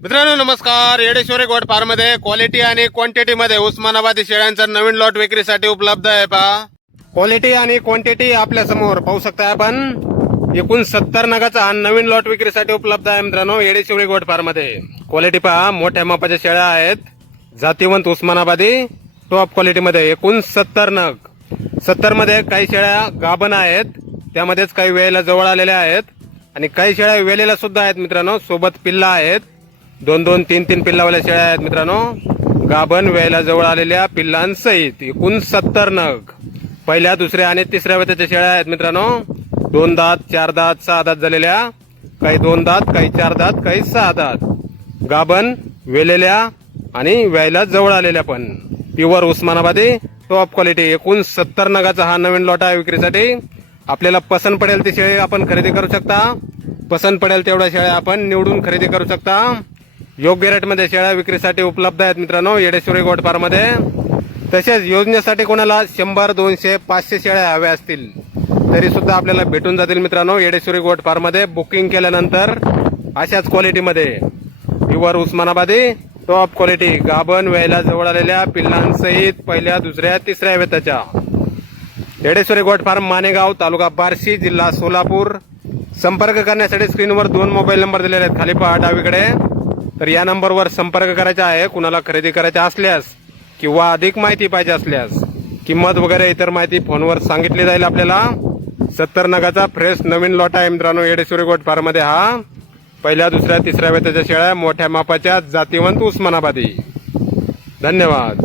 मित्रांनो नमस्कार. Yedeshwari goat farm मध्ये क्वालिटी आणि क्वांटिटी मध्ये उस्मानाबादी शेळ्यांचा नवीन लॉट विक्रीसाठी उपलब्ध आहे. पहा क्वालिटी आणि क्वांटिटी आपल्या समोर पाहू शकता आपण. एकूण 70 नगाचा हा नवीन लॉट विक्रीसाठी उपलब्ध आहे. मित्रांनो येडेश्वरी गोट फार्म मध्ये क्वालिटी पहा, मोठ्या मापाच्या शेळ्या आहेत, जातीवंत उस्मानाबादी टॉप क्वालिटी मध्ये. एकूण 70 नग. 70 मध्ये काही शेळ्या गाभण आहेत, त्यामध्येच काही वेळेला जवळ आलेल्या आहेत आणि काही शेळ्या वेलेल्या सुद्धा आहेत. मित्रांनो सोबत पिल्ला आहेत, 2-2, 3-3 पिल्लावाल्या शेळ्या आहेत. मित्रांनो गाभण वेळेला जवळ आलेल्या पिल्लांसहित एकूण 70 नग. पहिल्या, दुसऱ्या आणि तिसऱ्या वेताच्या शेळ्या आहेत. मित्रांनो 2 दात, 4 दात, 6 दात झालेल्या, काही 2 दात, काही 4 दात, काही 6 दात, गाभण वेलेल्या आणि वेळेला जवळ आलेल्या पण प्युअर उस्मानाबादी टॉप क्वालिटी. एकूण 70 नगाचा हा नवीन लॉट आहे विक्रीसाठी. आपल्याला पसंत पडेल ती शेळी आपण खरेदी करू शकता. पसंत पडेल तेवढ्या शेळ्या आपण निवडून खरेदी करू शकता. योग्य रेटमध्ये शेळ्या विक्रीसाठी उपलब्ध आहेत. मित्रांनो येडेश्वरी गोट फार्म मध्ये. तसेच योजनेसाठी कोणाला 100, 200, 500 शेळ्या हव्या असतील तरी सुद्धा आपल्याला भेटून जातील. मित्रांनो येडेश्वरी गोट फार्म मध्ये बुकिंग केल्यानंतर अशाच क्वालिटीमध्ये प्युअर उस्मानाबादी टॉप क्वालिटी, गाभण वेळेला जवळ आलेल्या पिल्लांसहित पहिल्या, दुसऱ्या, तिसऱ्या वेताच्या. येडेश्वरी गोट फार्म, मानेगाव, तालुका बार्शी, जिल्हा सोलापूर. संपर्क करण्यासाठी स्क्रीनवर 2 मोबाईल नंबर दिलेले आहेत, खाली पहा डावीकडे. तर या नंबरवर संपर्क करायचा आहे. कुणाला खरेदी करायचा असल्यास किंवा अधिक माहिती पाहिजे असल्यास, किंमत वगैरे इतर माहिती फोनवर सांगितली जाईल आपल्याला. 70 नगाचा फ्रेश नवीन लॉट आहे मित्रांनो येडेश्वरी गोट फार्म मध्ये. हा पहिल्या, दुसऱ्या, तिसऱ्या वेताच्या शेळ्या, मोठ्या मापाच्या, जातीवंत उस्मानाबादी. धन्यवाद.